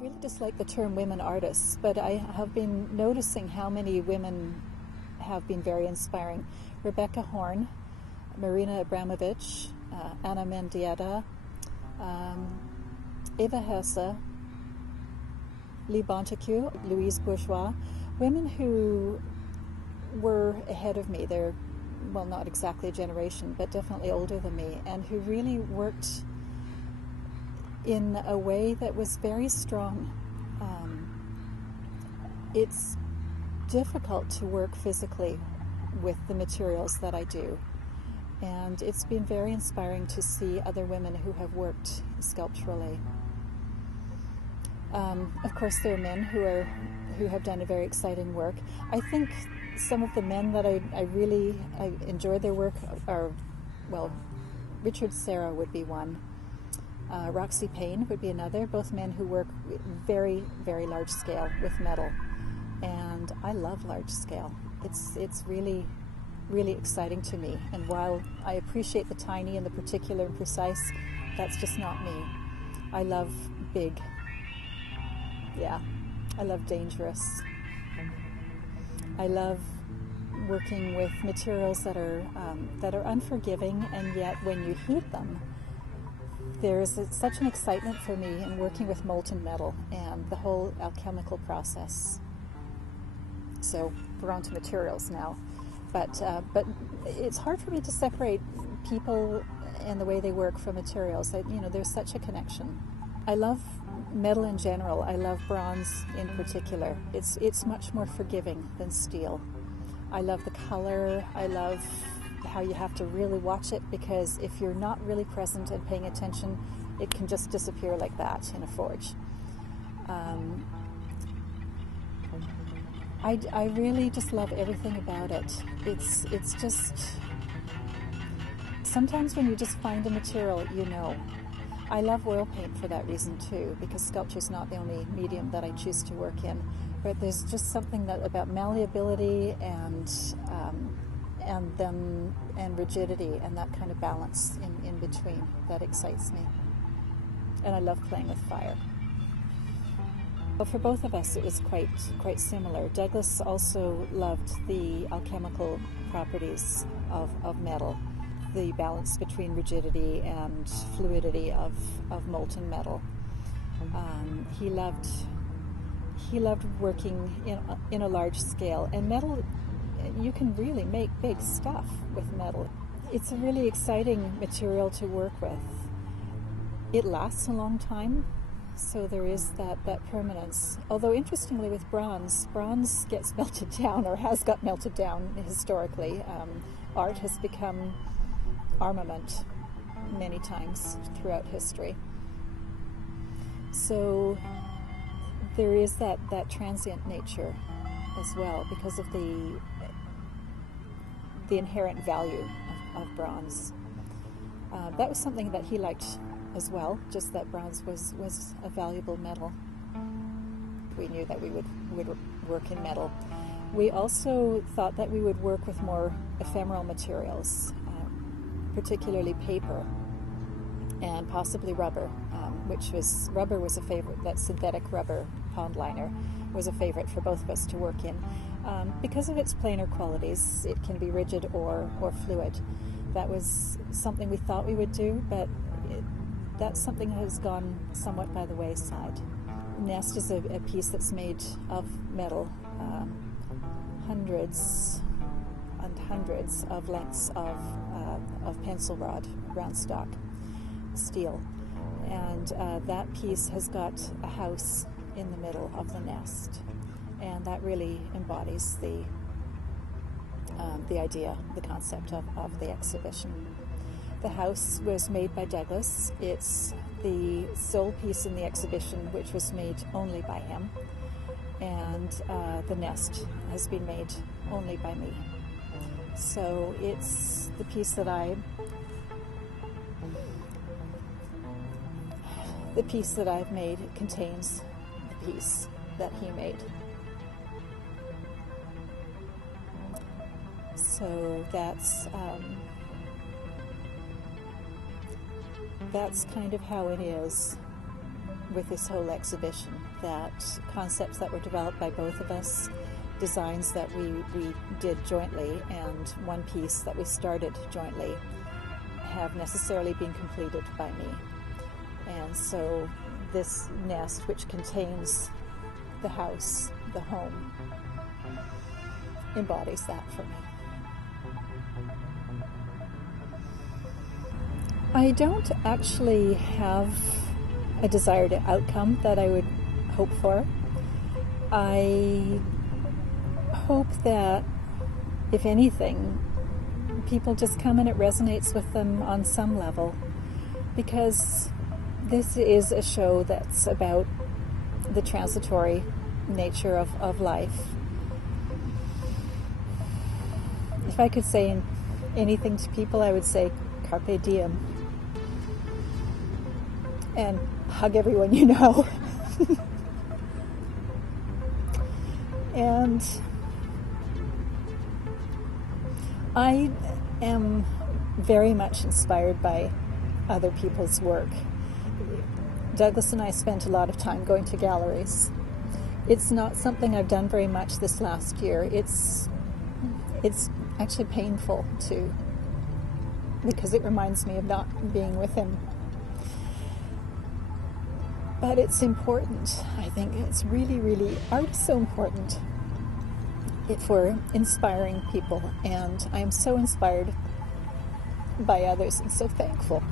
really dislike the term women artists, but I have been noticing how many women have been very inspiring. Rebecca Horn, Marina Abramovich, Anna Mendieta, Eva Hesse, Lee Bonteque, Louise Bourgeois, women who were ahead of me. They're, well, not exactly a generation, but definitely older than me, and who really worked in a way that was very strong. It's difficult to work physically with the materials that I do, and it's been very inspiring to see other women who have worked sculpturally. Of course, there are men who have done a very exciting work. I think some of the men that I enjoy their work are, well, Richard Serra would be one. Roxy Payne would be another. Both men who work very, very large scale with metal, and I love large scale. It's really, really exciting to me. And while I appreciate the tiny and the particular and precise, that's just not me. I love big. Yeah, I love dangerous. I love working with materials that are unforgiving, and yet when you heat them, there's such an excitement for me in working with molten metal and the whole alchemical process. So we're on to materials now, but it's hard for me to separate people and the way they work from materials. There's such a connection. I love metal in general. I love bronze in particular. It's much more forgiving than steel. I love the color. I love how you have to really watch it, because if you're not really present and paying attention, it can just disappear like that in a forge. I really just love everything about it. It's just, sometimes when you just find a material, I love oil paint for that reason too, because sculpture is not the only medium that I choose to work in, but there's just something about malleability and rigidity and that kind of balance in between that excites me. And I love playing with fire. But for both of us, it was quite similar. Douglas also loved the alchemical properties of metal, the balance between rigidity and fluidity of molten metal. He loved working in a large scale, and metal, you can really make big stuff with metal. It's a really exciting material to work with. It lasts a long time, so there is that permanence. Although interestingly with bronze gets melted down, or has got melted down historically. Art has become armament many times throughout history. So there is that transient nature as well, because of the inherent value of bronze. That was something that he liked as well, just that bronze was a valuable metal. We knew that we would work in metal. We also thought that we would work with more ephemeral materials, particularly paper and possibly rubber, rubber was a favorite. That synthetic rubber pond liner was a favorite for both of us to work in. Because of its planar qualities, it can be rigid or fluid. That was something we thought we would do, but that's something that has gone somewhat by the wayside. Nest is a piece that's made of metal, hundreds and hundreds of lengths of pencil rod, round stock steel, and that piece has got a house in the middle of the nest, and that really embodies the idea, the concept of the exhibition. The house was made by Douglas. It's the sole piece in the exhibition which was made only by him, and the nest has been made only by me. So it's the piece that I've made contains the piece that he made. So that's kind of how it is with this whole exhibition, that concepts that were developed by both of us, designs that we did jointly, and one piece that we started jointly have necessarily been completed by me. And so this nest, which contains the house, the home, embodies that for me. I don't actually have a desired outcome that I would hope for. I hope that, if anything, people just come and it resonates with them on some level, because this is a show that's about the transitory nature of life. If I could say anything to people, I would say carpe diem, and hug everyone you know. And I am very much inspired by other people's work. Douglas and I spent a lot of time going to galleries. It's not something I've done very much this last year. It's actually painful too, because it reminds me of not being with him. But it's important. I think it's really, art is so important for inspiring people, and I am so inspired by others and so thankful.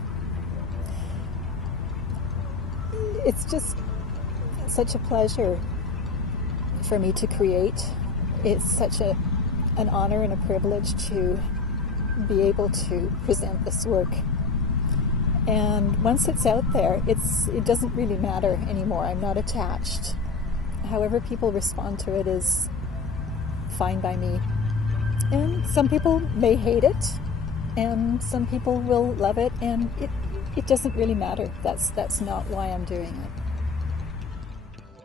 It's just such a pleasure for me to create. It's such an honor and a privilege to be able to present this work. And once it's out there, it doesn't really matter anymore. I'm not attached. However people respond to it is fine by me. And some people may hate it, and some people will love it, and it doesn't really matter. That's not why I'm doing it.